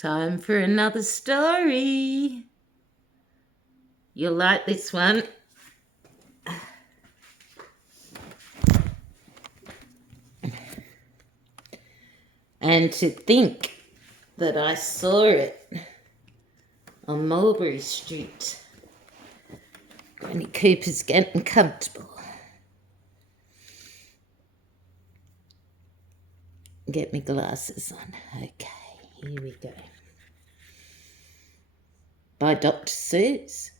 Time for another story. You'll like this one. And to think that I saw it on Mulberry Street. Granny Cooper's getting comfortable. Get me glasses on. Okay, here we go. By Dr Seuss.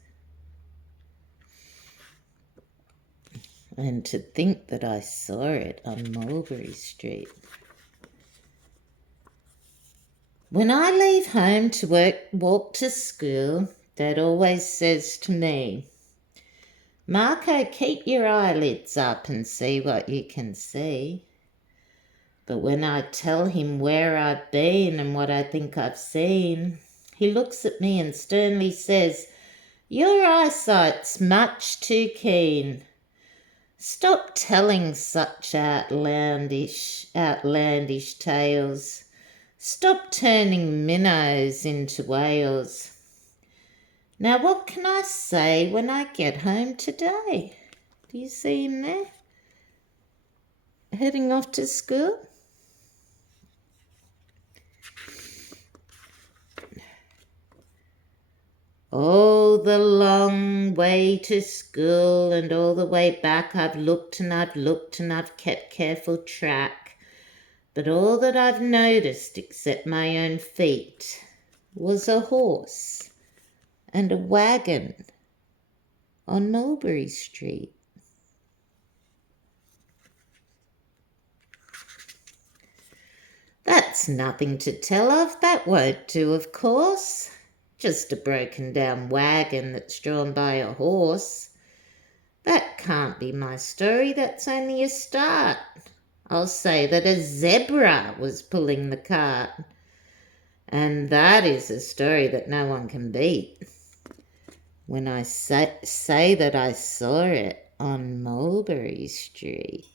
And to think that I saw it on Mulberry Street. When I leave home to walk to school, Dad always says to me, Marco, keep your eyelids up and see what you can see. But when I tell him where I've been and what I think I've seen, he looks at me and sternly says, Your eyesight's much too keen. Stop telling such outlandish tales. Stop turning minnows into whales. Now what can I say when I get home today? Do you see him there? Heading off to school? All the long way to school and all the way back I've looked and I've kept careful track. But all that I've noticed except my own feet was a horse and a wagon on Mulberry Street. That's nothing to tell of, that won't do, of course. Just a broken down wagon that's drawn by a horse. That can't be my story, that's only a start. I'll say that a zebra was pulling the cart. And that is a story that no one can beat. When I say that I saw it on Mulberry Street.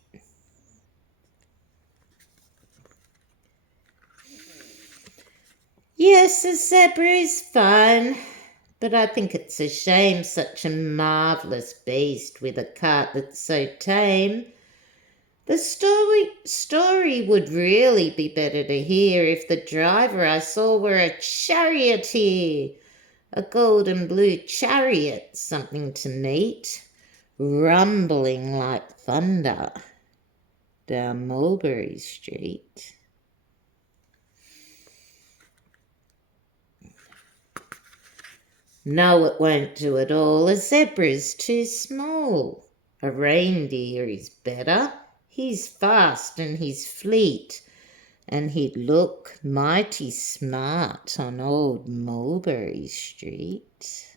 Yes, a zebra is fine, but I think it's a shame such a marvellous beast with a cart that's so tame. The story would really be better to hear if the driver I saw were a charioteer, a gold and blue chariot, something to meet, rumbling like thunder down Mulberry Street. No, it won't do at all. A zebra's too small. A reindeer is better. He's fast and he's fleet, and he'd look mighty smart on old Mulberry Street.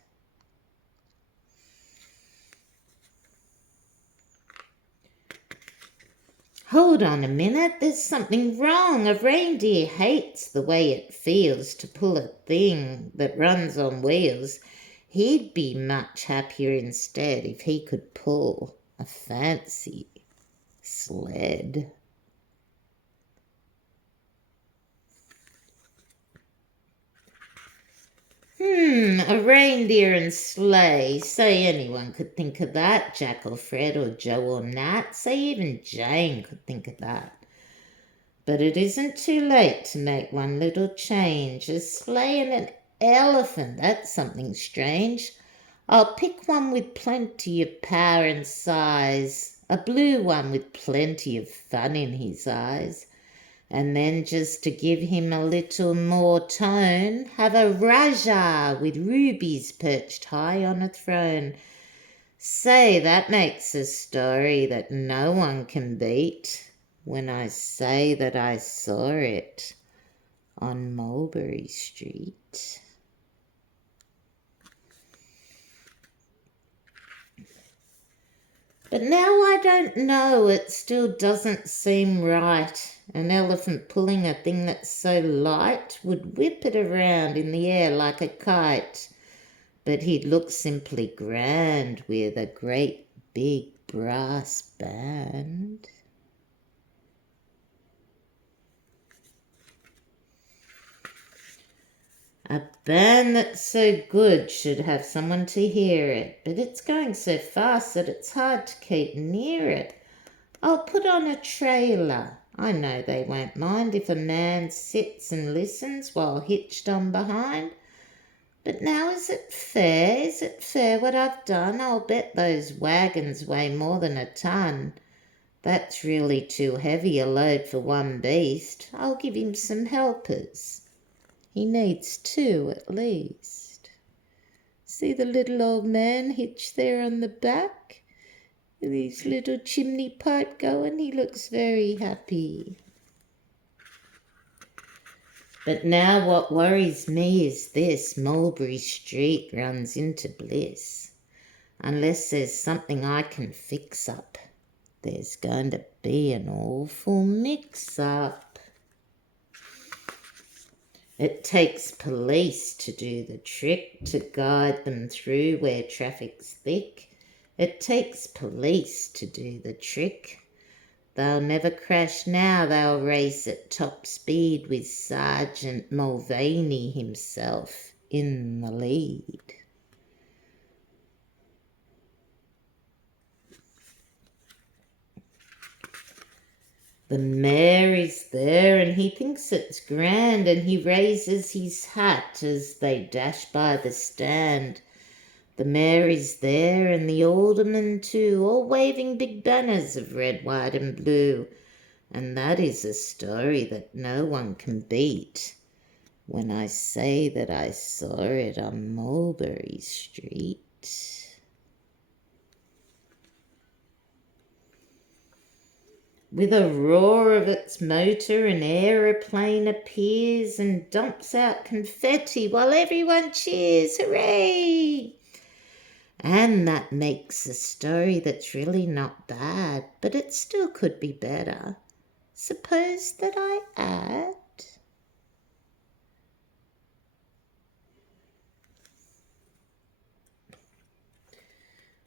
Hold on a minute, there's something wrong. A reindeer hates the way it feels to pull a thing that runs on wheels. He'd be much happier instead if he could pull a fancy sled. A reindeer and sleigh. Say anyone could think of that. Jack or Fred or Joe or Nat. Say even Jane could think of that. But it isn't too late to make one little change. A sleigh and an elephant, that's something strange. I'll pick one with plenty of power and size. A blue one with plenty of fun in his eyes. And then just to give him a little more tone, have a Raja with rubies perched high on a throne. Say, that makes a story that no one can beat when I say that I saw it on Mulberry Street. But now I don't know, it still doesn't seem right. An elephant pulling a thing that's so light would whip it around in the air like a kite. But he'd look simply grand with a great big brass band. A band that's so good should have someone to hear it, but it's going so fast that it's hard to keep near it. I'll put on a trailer. I know they won't mind if a man sits and listens while hitched on behind. But now is it fair? Is it fair what I've done? I'll bet those wagons weigh more than a ton. That's really too heavy a load for one beast. I'll give him some helpers. He needs two at least. See the little old man hitched there on the back? With his little chimney pipe going, he looks very happy. But now what worries me is this: Mulberry Street runs into bliss. Unless there's something I can fix up, there's going to be an awful mix-up. It takes police to do the trick, to guide them through where traffic's thick. It takes police to do the trick. They'll never crash now, they'll race at top speed with Sergeant Mulvaney himself in the lead. The mayor is there and he thinks it's grand, and he raises his hat as they dash by the stand. The mayor is there and the aldermen too, all waving big banners of red, white and blue. And that is a story that no one can beat when I say that I saw it on Mulberry Street. With a roar of its motor, an aeroplane appears and dumps out confetti while everyone cheers. Hooray! And that makes a story that's really not bad, but it still could be better. Suppose that I add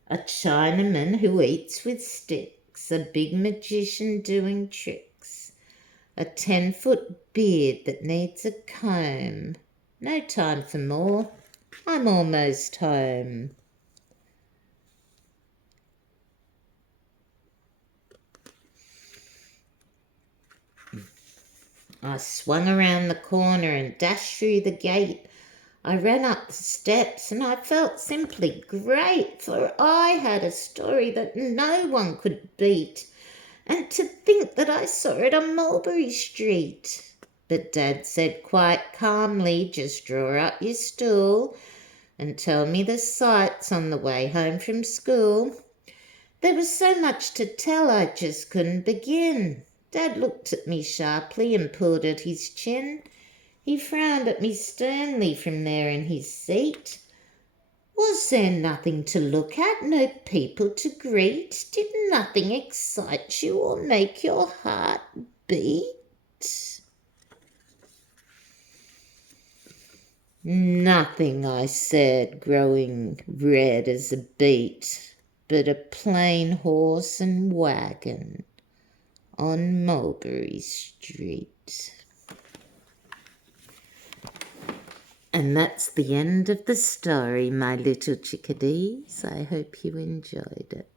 a Chinaman who eats with sticks, a big magician doing tricks, a 10-foot beard that needs a comb. No time for more, I'm almost home. I swung around the corner and dashed through the gate. I ran up the steps and I felt simply great, for I had a story that no one could beat. And to think that I saw it on Mulberry Street. But Dad said quite calmly, just draw up your stool and tell me the sights on the way home from school. There was so much to tell I just couldn't begin. Dad looked at me sharply and pulled at his chin. He frowned at me sternly from there in his seat. Was there nothing to look at, no people to greet? Did nothing excite you or make your heart beat? Nothing, I said, growing red as a beet, but a plain horse and wagon on Mulberry Street. And that's the end of the story, my little chickadees. I hope you enjoyed it.